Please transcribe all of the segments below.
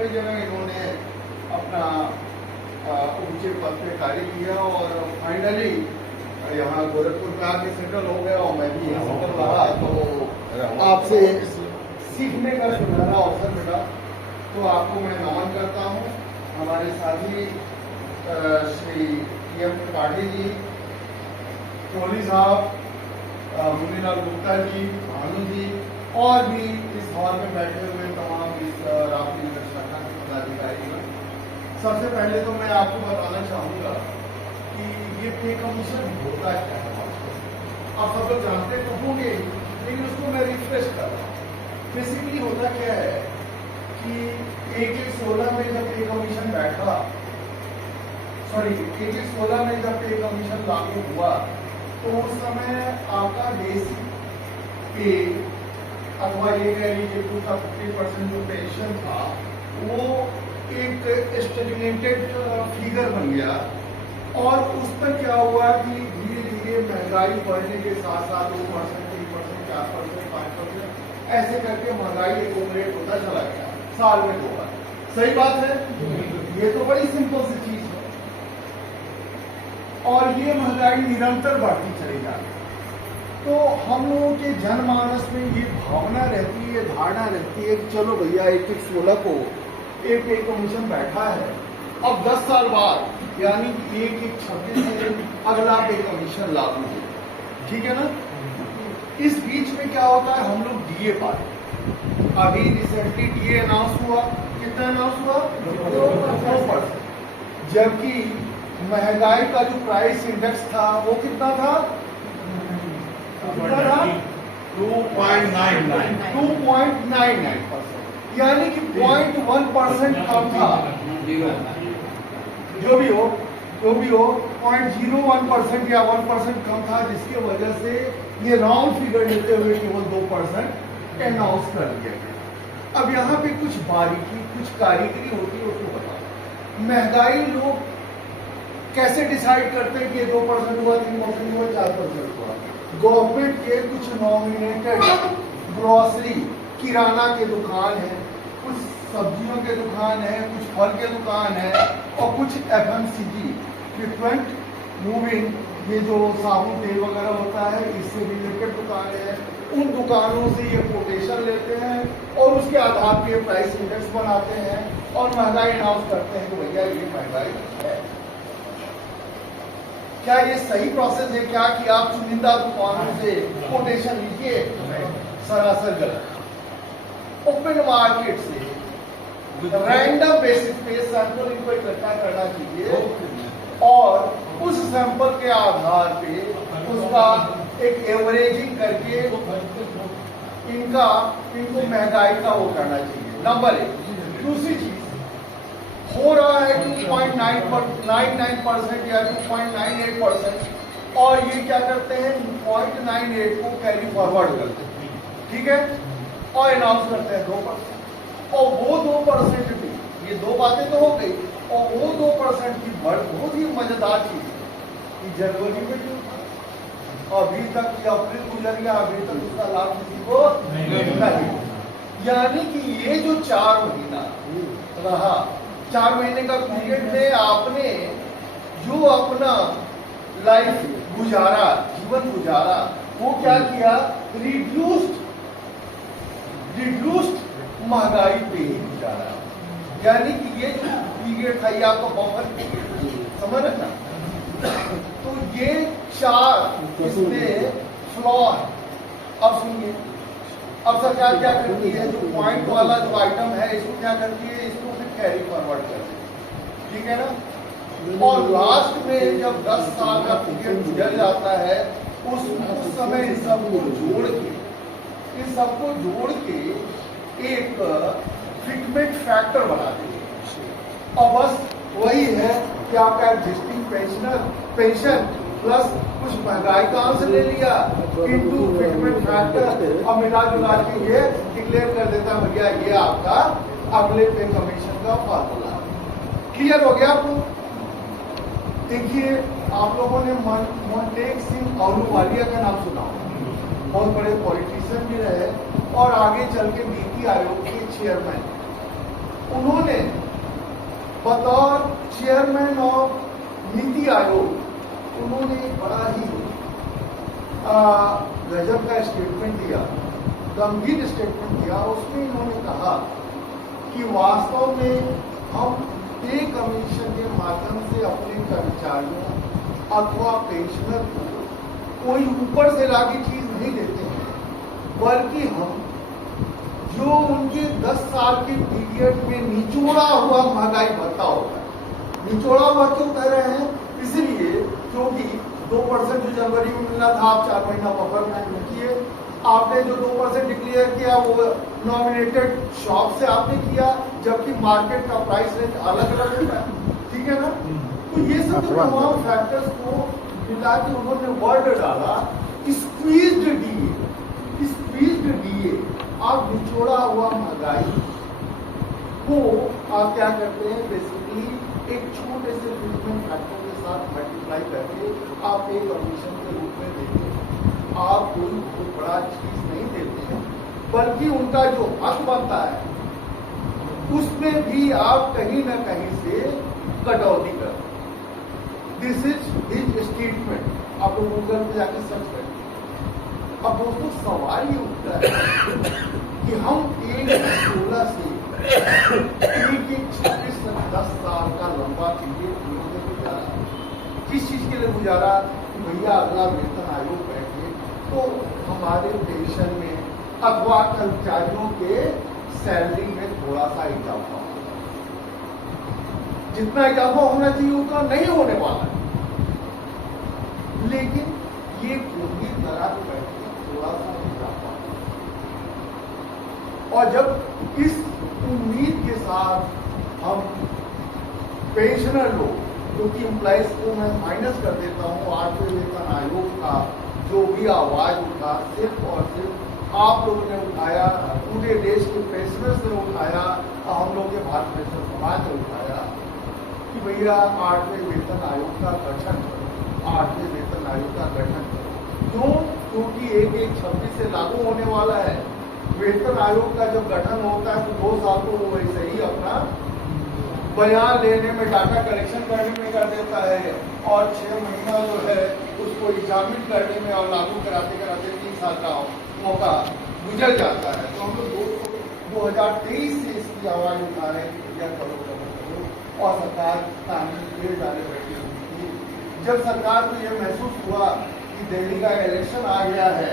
कई जगह इन्होंने अपना ऊंचे पद पे कार्य किया और फाइनली यहाँ गोरखपुर में आके सेटल हो गया और मैं भी यहाँ सेटल रहा, तो आपसे सीखने का सुनहरा अवसर मिला, तो आपको मैं नमन करता हूँ। हमारे साथी श्री PM त्रिपाठी जी, कोहली साहब, मुनीलाल गुप्ता जी, भानु जी और भी इस हॉल में बैठे हुए तमाम इस रामपुर नगर शाखा के पदाधिकारी। सबसे पहले तो मैं आपको बताना चाहूँगा कि ये पे कमीशन होता क्या है। आप सब लोग जानते तो होंगे, लेकिन उसको मैं रिफ्रेश कर रहा हूँ। बेसिकली होता क्या है कि 1/16 में जब पे कमीशन बैठा, सॉरी 1/16 में जब पे कमीशन लागू हुआ, तो उस समय आपका बेसिक पे अथवा ये कह लीजिए पूरा 50% जो पेंशन था वो एक स्टेगनेटेड फिगर बन गया। और उस पर क्या हुआ कि धीरे धीरे महंगाई बढ़ने के साथ साथ 2%, 3%, 4%, 5% ऐसे करके महंगाई एक्यूमुलेट होता चला गया साल में 2 बार। सही बात है, ये तो बड़ी सिंपल सी चीज है। और ये महंगाई निरंतर बढ़ती चली जा रही है, तो हम लोगों के जनमानस में ये भावना रहती है, धारणा रहती है कि चलो भैया 1/16 को एक पे कमीशन बैठा है, अब 10 साल बाद यानी 1/26 से अगला पे कमीशन लागू है, ठीक है ना। इस बीच में क्या होता है, हम लोग DA पाते। अभी रिसेंटली DA अनाउंस हुआ, कितना अनाउंस हुआ, 2%, जबकि महंगाई का जो प्राइस इंडेक्स था वो कितना था, 2.99%, यानी कि 0.1% कम था। जो भी हो 0.01% या 1% कम था, जिसके वजह से ये राउंड फिगर लेते हुए केवल 2% अनाउंस कर दिया गया। अब यहाँ पे कुछ बारीकी, कुछ कारीगरी होती है, उसको बताओ। महंगाई लोग कैसे डिसाइड करते हैं कि ये 2% हुआ, 3% हुआ, 4% हुआ। गवर्नमेंट के कुछ नॉमिनेटेड ग्रोसरी, किराना के दुकान है, कुछ सब्जियों के दुकान है, कुछ फल के दुकान है और कुछ FMCG फ्रीक्वेंट मूविंग, ये जो साबुन तेल वगैरह होता है, इससे रिलेटेड दुकान है, उन दुकानों से ये कोटेशन लेते हैं और उसके आधार पे प्राइस इंडेक्स बनाते हैं और महंगाई अनाउंस करते हैं कि भैया ये महंगाई है। क्या ये सही प्रोसेस है क्या कि आप चुनिंदा दुकानों से कोटेशन लीजिए? सरासर गलत। ओपन मार्केट से रैंडम बेसिस पे सैंपलिंग को इकट्ठा करना चाहिए और उस सैंपल के आधार पे उसका एक एवरेजिंग करके इनको महंगाई का वो करना चाहिए। नंबर 1। दूसरी चीज, हो रहा है 2.99% या 2.98% और ये क्या करते हैं, 0.98 को कैरी फॉरवर्ड करते हैं, ठीक है, और अनाउंस करते हैं 2%। और वो 2% भी, ये दो बातें तो हो गई, और वो 2% की बहुत ही मजेदार चीज कि जनवरी में क्यों था, अभी तक या अप्रैल गुजर गया, अभी तक उसका लाभ किसी को नहीं। यानी कि ये जो 4 महीना रहा, 4 महीने का पीरियड में आपने जो अपना लाइफ गुजारा, जीवन गुजारा, वो क्या किया, रिड्यूस्ड महंगाई पे ही गुजारा। यानी कि ये जो पीरियड था ये आपका बफर पीरियड, समझ रहे ना। तो ये 4 इसमें फ्लॉ है। अब सुनिए, अब सरकार क्या करती है, जो पॉइंट वाला जो आइटम है इसको क्या करती है, इसको फिर कैरी फॉरवर्ड करती है, ठीक है ना। और लास्ट में जब 10 साल का पीरियड गुजर जाता है, उस समय इन सबको जोड़ के एक फिटमेंट फैक्टर बना देंगे। और बस वही है कि आपका एग्जिस्टिंग पेंशन प्लस कुछ महंगाई का अंश ले लिया इनटू फिटमेंट फैक्टर और मिला जुला के ये डिक्लेयर कर देता है भैया ये आपका अगले पे कमीशन का फॉर्मूला। क्लियर हो गया आपको? देखिए, आप लोगों ने मोंटेक सिंह अहलूवालिया का नाम सुना, बहुत बड़े पॉलिटिशियन भी रहे और आगे चल के नीति आयोग के चेयरमैन। उन्होंने बतौर चेयरमैन ऑफ नीति आयोग उन्होंने बड़ा ही गजब का स्टेटमेंट दिया, गंभीर स्टेटमेंट दिया। उसमें इन्होंने कहा कि वास्तव में हम पे कमीशन के माध्यम से अपने कर्मचारियों अथवा पेंशनर को कोई ऊपर से लागी चीज नहीं देते हैं, बल्कि हम जो उनके 10 साल के पीरियड में निचोड़ा हुआ महंगाई भत्ता होता है। निचोड़ा हुआ क्यों कह रहे हैं? इसलिए क्योंकि 2% जो जनवरी में मिलना था, आप 4 महीना बफर में किए। आपने जो 2% डिक्लेयर किया वो नॉमिनेटेड शॉप से आपने किया, जबकि मार्केट का प्राइस रेंज अलग अलग होता है, ठीक है ना। तो ये सब तमाम फैक्टर्स को मिला के उन्होंने वर्ड डाला स्क्वीज्ड डीए। स्क्वीज्ड डीए, आप निचोड़ा हुआ महंगाई को आप क्या करते हैं, बेसिकली एक छोटे से ट्रीटमेंट फैक्टर के साथ मल्टीप्लाई करके आप एक कमीशन के रूप में देते हैं। आप कोई बहुत बड़ा चीज नहीं देते हैं, बल्कि उनका जो हक बनता है उसमें भी आप कहीं ना कहीं से कटौती करते हैं। This is his statement. आप लोग गूगल पे जाकर सर्च करें। अब दोस्तों सवाल ये उठता है कि हम 1-16 से 1-26 तक 10 साल का लंबा पीरियड उन्होंने गुजारा। किस चीज के लिए गुजारा? भैया अगला वेतन आयोग बैठे तो हमारे पेंशन में अथवा कर्मचारियों के सैलरी में थोड़ा सा इजाफा हो। जितना इजाफा होना चाहिए उतना नहीं होने वाला है, लेकिन ये पूरी तरह बैठे थोड़ा सा इजाफा। और जब इस उम्मीद के साथ हम पेंशनर लोग, क्योंकि एम्प्लॉइज को मैं माइनस कर देता हूँ, 8वें वेतन आयोग का जो भी आवाज उठा सिर्फ और सिर्फ आप लोगों ने उठाया, पूरे देश के पेंशनर्स ने उठाया, हम लोग के भारत पेंशन समाज ने उठाया कि भैया 8वें वेतन आयोग का गठन करो, 8वें वेतन आयोग का गठन करो। क्यों? क्योंकि 1-1-26 से लागू होने वाला है। वेतन आयोग का जब गठन होता है तो 2 साल को वो वैसे ही अपना बयान लेने में, डाटा कलेक्शन करने में कर देता है, और 6 महीना जो है उसको एग्जामिन करने में और लागू कराते कराते 3 साल का मौका गुजर जाता है। तो हम लोग 2023 से इसकी आवाज उठा रहे हैं कि भैया करो करो करो, और सरकार कानून पेड़ डाले बैठी हुई थी। जब सरकार को यह महसूस हुआ कि दिल्ली का इलेक्शन आ गया है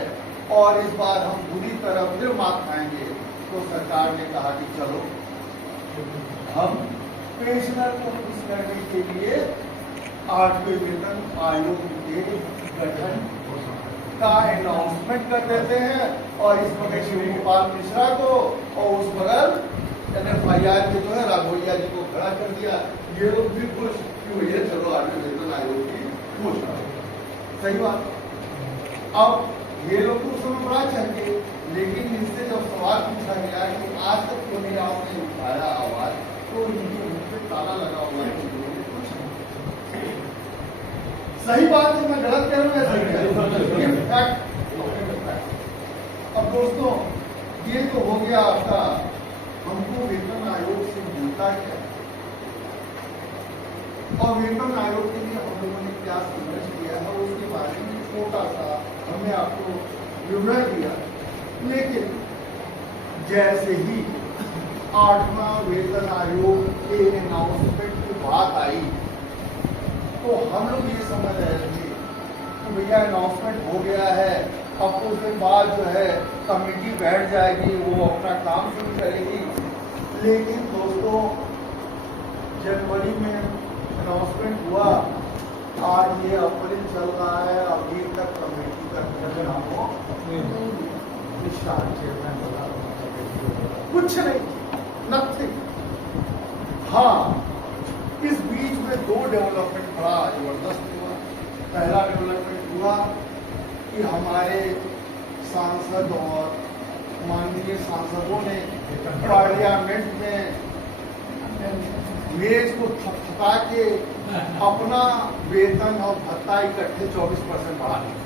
और इस बार हम बुरी तरह फिर मात खाएंगे, तो सरकार ने कहा कि चलो हम पेंशनर को खुश करने के लिए 8वें वेतन आयोग के गठन का अनाउंसमेंट कर देते हैं। और इस बगल शिव गोपाल मिश्रा को और उस बगल NFIR के जो है राघोलिया जी को खड़ा कर दिया। ये लोग भी खुश कि भैया चलो 8वें वेतन आयोग की घोषणा। सही बात। अब ये लोग तो उस समय बड़ा चाहिए, लेकिन इनसे जब सवाल पूछा गया कि आज तक क्यों नहीं आपने उठाया आवाज, तो इनके मुंह पे ताला लगा हुआ है कि कुछ नहीं। सही बात है, मैं गलत कह रहा हूँ। अब दोस्तों ये तो हो गया आपका, हमको वेतन आयोग से मिलता क्या, और वेतन आयोग के लिए हम लोगों ने क्या संघर्ष किया है उसके बारे में छोटा सा हमने आपको विवरण दिया। लेकिन जैसे ही 8वां वेतन आयोग के अनाउंसमेंट की बात आई तो हम लोग ये समझ रहे थे कि भैया अनाउंसमेंट हो गया है, अब कुछ दिन बाद जो है कमेटी बैठ जाएगी, वो अपना काम शुरू करेगी। लेकिन दोस्तों जनवरी में अनाउंसमेंट हुआ, आज ये अप्रैल चल रहा है, अभी तक कमेटी का गठन हो कुछ नहीं, नथिंग। हाँ, इस बीच में 2 डेवलपमेंट बड़ा जबरदस्त हुआ। पहला डेवलपमेंट हुआ कि हमारे सांसद और माननीय सांसदों ने पार्लियामेंट में मेज को थपथपा के अपना वेतन और भत्ता इकट्ठे 24% बढ़ा दिया।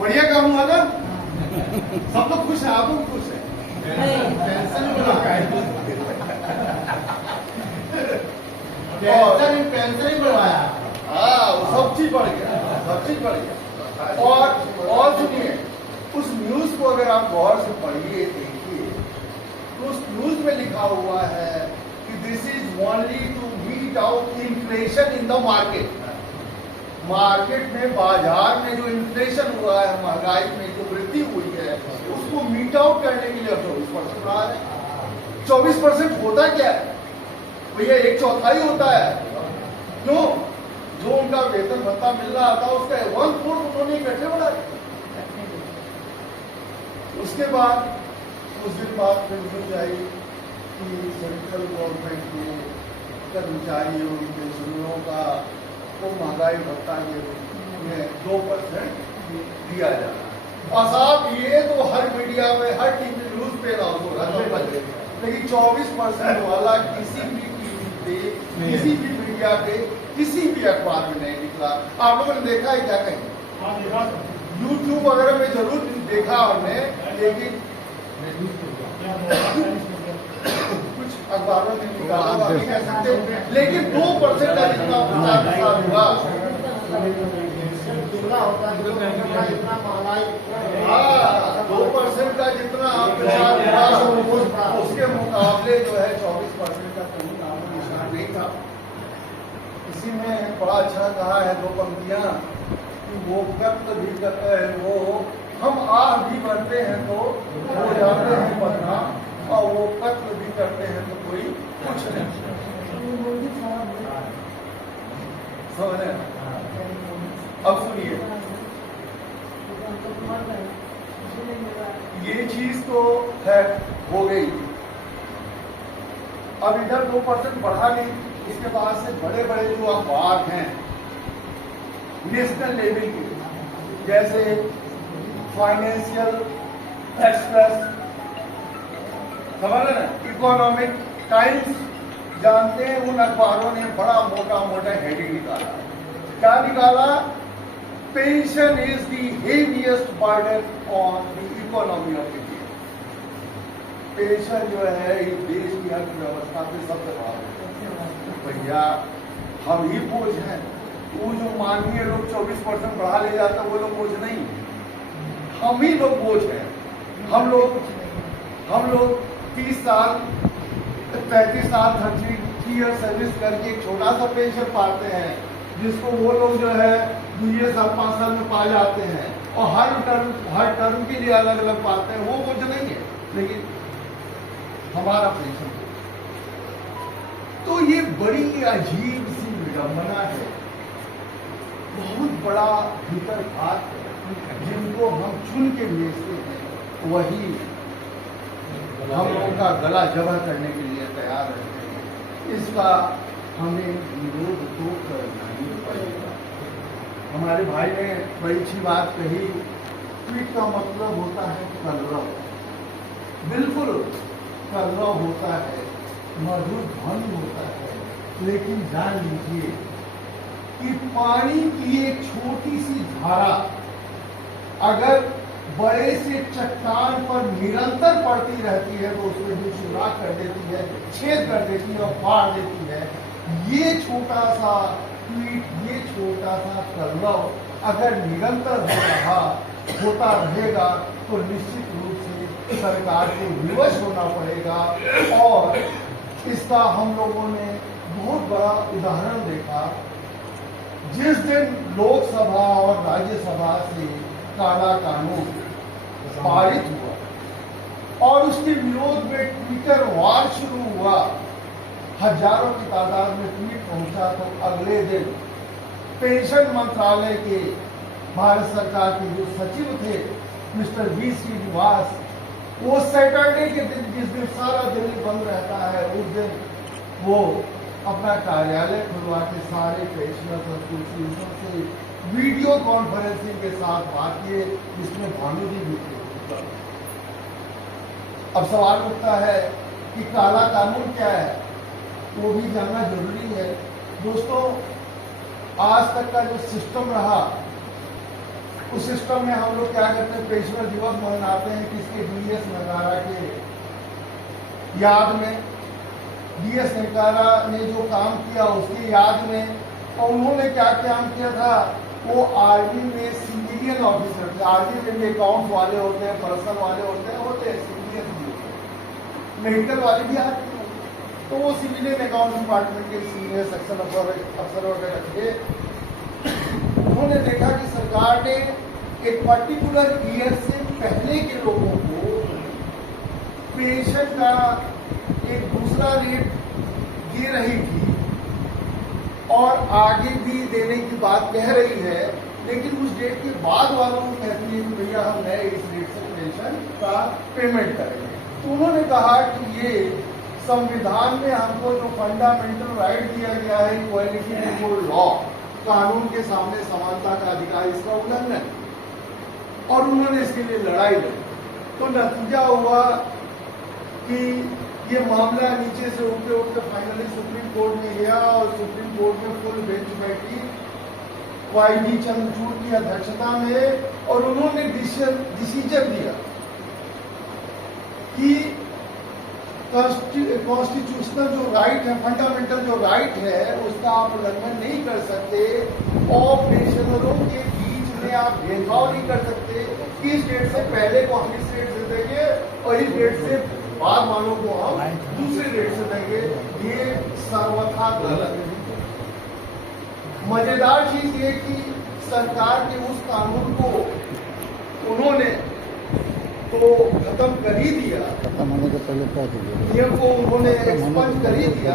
बढ़िया काम हुआ ना, सब लोग खुश हैं, आप लोग खुश हैं। टेंशन पेंशन ही बढ़वाया। हाँ, वो सब चीज बढ़ गया, सब चीज बढ़ गया। और सुनिए, उस न्यूज को अगर आप गौर से पढ़िए, देखिए, तो उस न्यूज में लिखा हुआ है कि this is only to meet out inflation in the market. Market में, बाजार में जो इन्फ्लेशन हुआ है, महंगाई में जो वृद्धि हुई है, उसको मीट आउट करने के लिए 24% बढ़ा रहे हैं। 24% होता क्या है भैया? 1/4 होता है। क्यों? जो उनका वेतन भत्ता मिल रहा था उसका 1/4 उन्होंने इकट्ठे बढ़ाया। उसके बाद कुछ दिन बाद फिर न्यूज आई कि सेंट्रल गवर्नमेंट के कर्मचारियों, पेंशनरों का तो महंगाई भत्ता के रूप में 2% दिया जा रहा है। और साहब ये तो हर मीडिया में, हर टीवी न्यूज पे ना हो रहा है, लेकिन 24% वाला किसी भी टीवी पे, किसी भी मीडिया पे, किसी भी अखबार में नहीं निकला। आप लोगों ने देखा है क्या कहीं? यूट्यूब वगैरह में जरूर देखा हमने, लेकिन कुछ अखबारों में निकाला नहीं कह सकते, लेकिन 2% का जितना प्रचार हुआ, हाँ, 2% का जितना प्रचार हुआ, उसके मुकाबले जो है 24% का कहीं नाम निशान नहीं था। इसी में बड़ा अच्छा कहा है 2 पंक्तियां कि वो कत्ल भी करते हैं, वो हम आह भी करते हैं तो हो जाते हैं बदनाम, और वो कत्ल भी करते हैं तो कोई कुछ नहीं। समझ रहे? अब सुनिए, ये चीज तो है हो गई। अब इधर 2% बढ़ा नहीं, इसके बाद से बड़े बड़े जो अखबार हैं नेशनल लेवल के, जैसे फाइनेंशियल एक्सप्रेस, समझ रहे ना, इकोनॉमिक टाइम्स, जानते हैं उन अखबारों ने बड़ा मोटा मोटा हेडिंग निकाला। क्या निकाला? Pension is the heaviest burden on the economy of India. Pension जो है इस देश की अर्थव्यवस्था पे सबसे बड़ा भैया, हम ही बोझ हैं। वो जो माननीय लोग 24% बढ़ा ले जाता वो लोग बोझ नहीं, हम ही लोग बोझ हैं। हम लोग 30 साल 35 साल 30 ईयर सर्विस करके एक छोटा सा पेंशन पाते हैं, जिसको वो लोग जो है 2 साल 5 साल में पा जाते हैं, और हर टर्म के लिए अलग अलग पाते हैं। वो बोझ नहीं है, लेकिन हमारा पेंशन। तो ये बड़ी अजीब सी विडंबना है, बहुत बड़ा भीतर बात है, जिनको हम चुन के भेजते हैं वही हम लोगों का गला जबर करने के लिए तैयार रहते हैं। इसका हमें विरोध तो करना ही पड़ेगा। हमारे भाई ने बड़ी अच्छी बात कही, ट्वीट का मतलब होता है कलरव। बिल्कुल कलरव होता है, मधुर ध्वनि होता है, लेकिन जान लीजिए कि पानी की एक छोटी सी धारा अगर बड़े से चट्टान पर निरंतर पड़ती रहती है तो उसमें भी सुराख कर देती है, छेद कर देती है और फाड़ देती है। ये छोटा सा ट्वीट, ये छोटा सा कलरव अगर निरंतर होता रहेगा तो निश्चित रूप से सरकार को विवश होना पड़ेगा। और इसका हम लोगों ने बहुत बड़ा उदाहरण देखा जिस दिन लोकसभा और राज्यसभा से काला कानून पारित हुआ और उसके विरोध में ट्विटर वार शुरू हुआ, हजारों की तादाद में ट्वीट पहुंचा, तो अगले दिन पेंशन मंत्रालय के भारत सरकार के जो सचिव थे मिस्टर वी श्रीनिवास, वो सैटरडे के दिन, जिस दिन सारा दिल्ली बंद रहता है, उस दिन वो अपना कार्यालय खुलवा के सारे पेंशनर्स एसोसिएशन से वीडियो कॉन्फ्रेंसिंग के साथ बात किए, जिसमें भानु जी भी थे। अब सवाल उठता है कि काला कानून क्या है, वो भी जानना जरूरी है। दोस्तों, आज तक का जो सिस्टम रहा, उस सिस्टम में हम लोग क्या करते हैं, पेंशनर दिवस मनाते हैं किसके, DS नगारा के याद में, DS नेकारा ने जो काम किया उसकी याद में, और उन्होंने क्या काम किया था, वो आर्मी में सिविलियन ऑफिसर थे। आर्मी में भी अकाउंट्स वाले होते हैं, पर्सनल वाले होते हैं सिविलियन भी होते हैं, मेडिकल वाले भी आते हैं। तो वो सिविलियन अकाउंट डिपार्टमेंट के सीनियर सेक्शन अफसर वगैरह थे। उन्होंने देखा कि सरकार ने एक पर्टिकुलर ईयर से पहले के लोगों को पेंशन का एक दूसरा रेट दे रही थी और आगे भी देने की बात कह रही है, लेकिन उस डेट के बाद वालों को कहती है कि भैया हम नए इस रेट से पेंशन का पेमेंट करेंगे। तो उन्होंने कहा कि ये संविधान में हमको जो फंडामेंटल राइट दिया गया है, इक्वालिटी बिफोर लॉ, कानून के सामने समानता का अधिकार, इसका उल्लंघन, और उन्होंने इसके लिए लड़ाई लड़ी। तो नतीजा हुआ कि ये मामला नीचे से उठते उठते फाइनली सुप्रीम कोर्ट में गया और सुप्रीम कोर्ट में फुल बेंच बैठी YD चंद्रचूड़ की अध्यक्षता में, और उन्होंने डिसीजन दिया कि कॉन्स्टिट्यूशनल जो राइट है, फंडामेंटल जो राइट है, उसका आप उल्लंघन नहीं कर सकते, और पेंशनरों के बीच में आप भेदभाव नहीं कर सकते कि इस डेट से पहले को हम इस रेट से देंगे और इस डेट से बाद वालों को हम दूसरे रेट से देंगे। ये सर्वथा गलत है। मजेदार चीज ये कि सरकार के उस कानून को उन्होंने तो खत्म कर ही दिया, खत्म होने के पहले कह दीजिए, नियम को उन्होंने एक्सपंज कर ही दिया।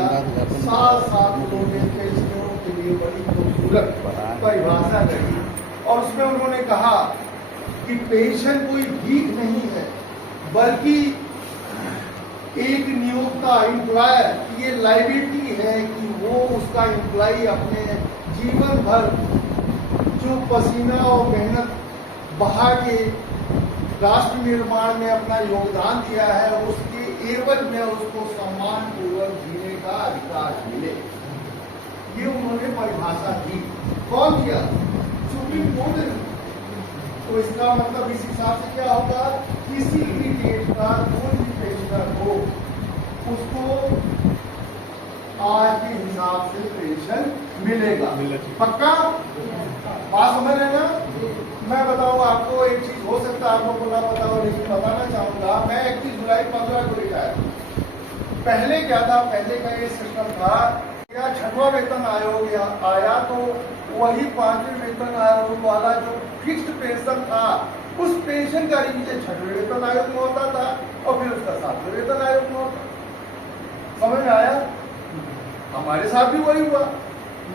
साथ साथ उन्होंने पेंशनरों के लिए बड़ी खूबसूरत परिभाषा करी, और उसमें उन्होंने कहा कि पेंशन कोई भीख नहीं है, बल्कि एक नियोक्ता एम्प्लॉयर ये लायबिलिटी है कि वो उसका एम्प्लॉय अपने जीवन भर जो पसीना और मेहनत बहा के राष्ट्र निर्माण में अपना योगदान दिया है, उसके एवज में उसको सम्मान पूर्वक जीने का अधिकार मिले। ये उन्होंने परिभाषा दी। कौन दिया? सुप्रीम कोर्ट ने। तो इसका मतलब इस हिसाब से क्या होगा, किसी भी डेट का कोई भी पेंशनर हो उसको आज के हिसाब से पेंशन मिलेगा। पक्का बात समझ रहे ना? मैं बताऊँ आपको एक चीज, हो सकता है आपको ना पता हो, लेकिन बताना चाहूंगा। मैं 31 जुलाई 15 को रिटायर। पहले क्या था, पहले का ये सिस्टम था, क्या 6वां वेतन आयोग आया तो वही 5वें वेतन आयोग वाला जो फिक्स्ड पेंशन था, उस पेंशन का रिवीजन 6वें वेतन आयोग में होता था और फिर उसका 7वें वेतन आयोग में होता। समझ में आया? हमारे साथ भी वही हुआ।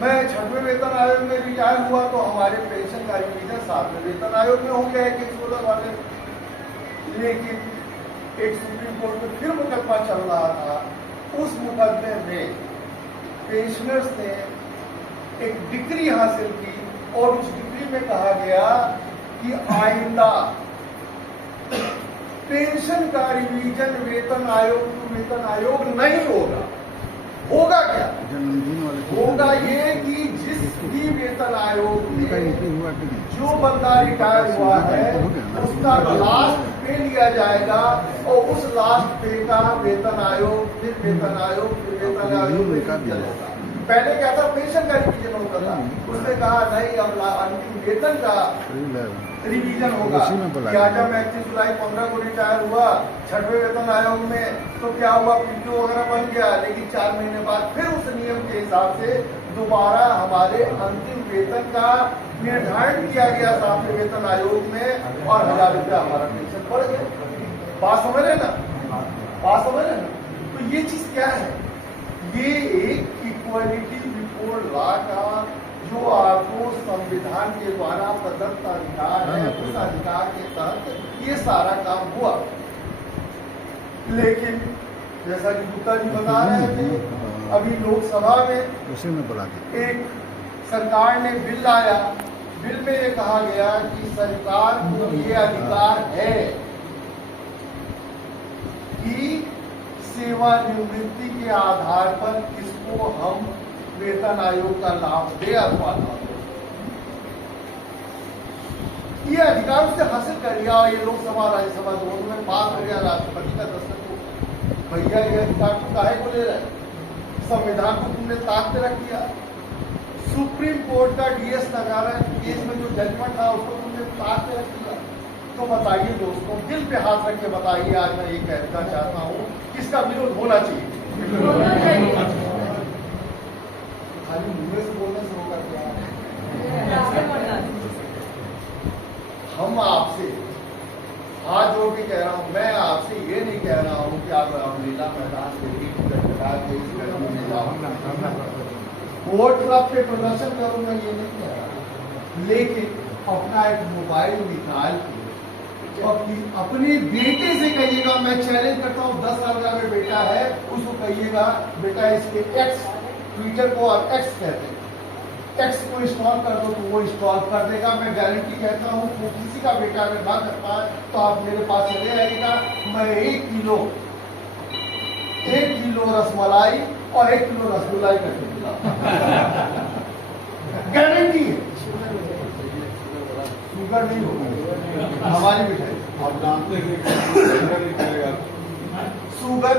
मैं 6वें वेतन आयोग में रिटायर हुआ तो हमारे पेंशन का रिवीजन 7वें वेतन आयोग में हो गया है केस वाले। लेकिन एक सुप्रीम कोर्ट में फिर मुकदमा चल रहा था। उस मुकदमे में पेंशनर्स ने एक डिग्री हासिल की और उस डिग्री में कहा गया कि आइंदा पेंशन का रिवीजन वेतन आयोग नहीं होगा। होगा क्या? होगा ये कि जिस भी वेतन आयोग में जो बंदा रिटायर हुआ है उसका लास्ट पे लिया जाएगा, और उस लास्ट पे का वेतन आयोग फिर वेतन आयोग पहले क्या था, पेंशन का रिवीजन होता था। उसने कहा नहीं, अब अंतिम वेतन का रिवीजन होगा। क्या जब मैं 31 जुलाई 15 को रिटायर हुआ 6वें वेतन आयोग में, तो क्या हुआ, पीटीओ वगैरह बन गया, लेकिन 4 महीने बाद फिर उस नियम के हिसाब से दोबारा हमारे अंतिम वेतन का निर्धारण किया गया 7वें वेतन आयोग में, और 1000 रुपया हमारा पेंशन बढ़ गया। बात समझ रहे ना? बात समझ रहे ना? तो ये चीज क्या है, ये एक इक्वालिटी बिफोर लॉ का जो आपको संविधान के द्वारा प्रदत्त अधिकार है, उस अधिकार के तहत ये सारा काम हुआ। लेकिन जैसा कि गुप्ता जी बता रहे थे, अभी लोकसभा में उसी में बुला दी, एक सरकार ने बिल लाया। बिल में ये कहा गया कि सरकार को ये अधिकार है कि सेवानिवृत्ति के आधार पर किसको हम वेतन आयोग का लाभ दे अथवा न दे। ये अधिकार उससे हासिल कर लिया। ये लोकसभा राज्यसभा दोनों में पास हो गया, राष्ट्रपति का दस्तखत। भैया ये अधिकार तो काहे को ले रहे हैं? संविधान को तुमने ताक पे रख दिया। सुप्रीम कोर्ट का डीएस नगारा केस में जो जजमेंट था उसको तुमने ताक पे रख दिया। तो बताइए दोस्तों, दिल पे हाथ रख के बताइए, आज मैं ये कहना चाहता हूँ किसका विरोध होना चाहिए। खाली मुंह से बोलने से होगा क्या? हम आपसे हाथ जोड़ के कह रहा हूँ, मैं आपसे ये नहीं कह रहा हूँ कि आप रामलीला मैदान के वोट क्लब पे प्रदर्शन करूँ, मैं ये नहीं कह रहा, लेकिन अपना एक मोबाइल निकाल के अपनी बेटे से कहिएगा, मैं चैलेंज करता हूँ, 10 साल का अगर बेटा है उसको कहिएगा बेटा इसके एक्स ट्विटर को और एक्स कहते हैं, एक्स को इंस्टॉल कर दो तो वो इंस्टॉल कर देगा। मैं गारंटी कहता हूँ वो किसी का बेटा अगर ना कर पाए तो आप मेरे पास चले आइएगा, मैं 1 किलो रसमलाई और 1 किलो रसगुल्लाई करके दूंगा, गारंटी है। शुगर नहीं होगा हमारी मिठाई, आप जानते हैं शुगर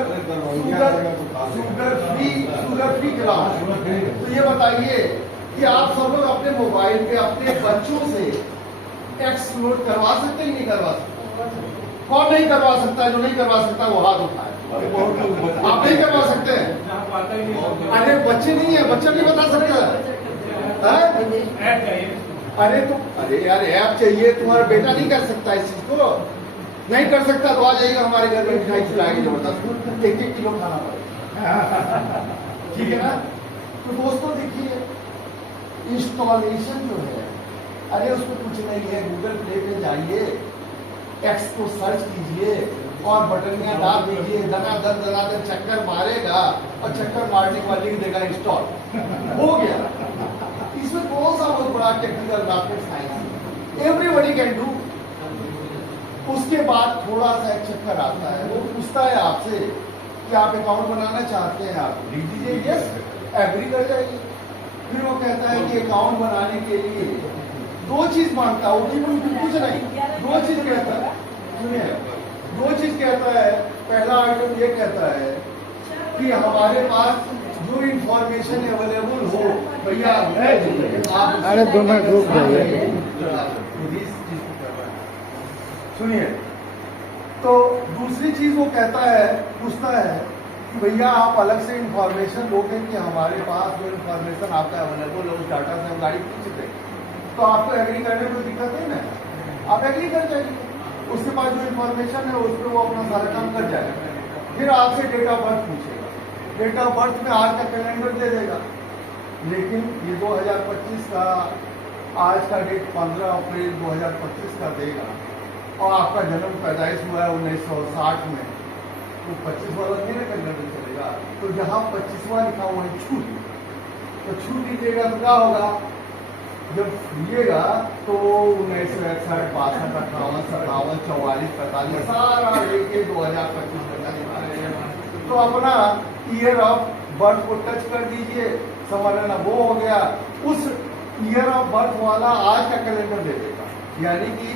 फ्री खिलाओ। तो ये बताइए कि आप सब लोग अपने मोबाइल पे अपने बच्चों से एक्स लोड करवा सकते हैं, नहीं करवा सकते? कौन नहीं करवा सकता है? जो नहीं करवा सकता वो हाथ उठाए। आप नहीं करवा सकते हैं? अरे बच्चे नहीं है, बच्चा नहीं बता सकता। अरे यार ऐप चाहिए, तुम्हारा बेटा नहीं कर सकता इस चीज को, नहीं कर सकता तो आ जाएगा हमारे घर में, मिठाई खिलाएंगे जबरदस्त, 1 किलो खाना पड़ेगा, ठीक है ना? तो दोस्तों देखिए, इंस्टॉलेशन जो है, अरे उसमें कुछ नहीं है, गूगल प्ले पे जाइए, एक्स को सर्च कीजिए और बटनियां दाब दीजिए, दनादन चक्कर मारेगा और चक्कर मारने के बाद लिख देगा इंस्टॉल, हो गया। इसमें कौन सा बहुत बड़ा technical rocket science, everybody can do. उसके बाद थोड़ा सा एक चक्कर आता है, वो पूछता है आपसे कि आप अकाउंट बनाना चाहते हैं, आप लिख दीजिए यस, एग्री कर जाइए। फिर वो कहता है कि अकाउंट बनाने के लिए 2 चीज मांगता है, कुछ नहीं, 2 चीज कहता है, सुनिए, 2 चीज कहता है। पहला आइटम ये कहता है कि हमारे पास जो इंफॉर्मेशन अवेलेबल हो भैया, अरे 2 मिनट रुक जाइए। सुनिए, तो दूसरी चीज वो कहता है, पूछता है कि भैया आप अलग से इंफॉर्मेशन दोगे कि हमारे पास जो इंफॉर्मेशन आपका अवेलेबल है उस डाटा से हम गाड़ी पूछ सकते हैं, तो आपको एग्री करने में कोई दिक्कत है ना, आप एग्री कर जाइए। उसके पास जो इंफॉर्मेशन है उस पर वो अपना सारा काम कर जाएगा। फिर आपसे डेट ऑफ बर्थ पूछेगा, डेट ऑफ बर्थ में आज का कैलेंडर दे देगा, लेकिन ये 2025 का आज का डेट 15 अप्रैल 2025 का देगा और आपका जन्म पैदाइश हुआ है 1960 में, तो 25 वाला मेरे कैलेंडर चलेगा। तो जहाँ 25वां लिखा हुआ है छू, तो छू दीजिएगा तो क्या होगा, जब छूएगा तो 1961, 62, 58, 57, 44, 45 सारा लेके 2025 तक दिखा रहे हैं। तो अपना ईयर ऑफ बर्थ को टच कर दीजिए, समझ लेना वो हो गया। उस ईयर ऑफ बर्थ वाला आज का कैलेंडर दे देगा, यानी कि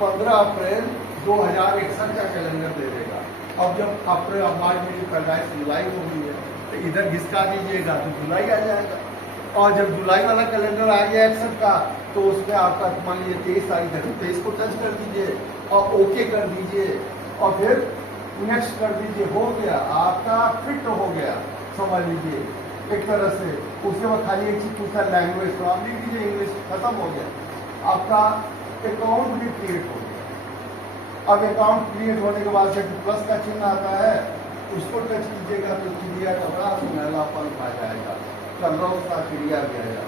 15 अप्रैल 2061 का कैलेंडर दे देगा। अब जब अप्रैल मार्च में पैदाइश जुलाई हो गई है तो इधर घिसका दीजिएगा तो जुलाई आ जाएगा, और जब जुलाई वाला कैलेंडर आ गया 61 का तो उसमें आपका मान लीजिए 23 तारीख है, 23 को टच कर दीजिए और ओके कर दीजिए और फिर नेक्स्ट कर दीजिए, हो गया आपका फिट हो गया, समझ लीजिए एक तरह से। उसके बाद खाली एक चीज पूछता है लैंग्वेज, तो आप लिख दीजिए इंग्लिश, खत्म हो गया, आपका अकाउंट भी क्रिएट हो गया। अब अकाउंट क्रिएट होने के बाद से प्लस का चिन्ह आता है, उसको टच कीजिएगा तो चिड़िया का बड़ा सुनहलापन आ जाएगा, कलरों का चिड़िया भी आ जाएगा,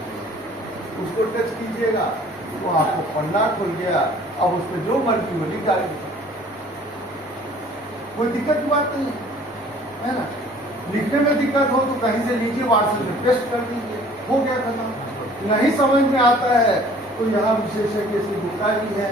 उसको टच कीजिएगा तो आपको पन्ना खुल गया। अब उस पर जो मर्जी हो लिख डालिए, कोई दिक्कत की बात नहीं है ना। लिखने में दिक्कत हो तो कहीं से लीजिए, व्हाट्सएप में पेस्ट कर दीजिए, हो गया खत्म। नहीं समझ में आता है तो यहाँ विशेषज्ञ श्री गुप्ता जी है।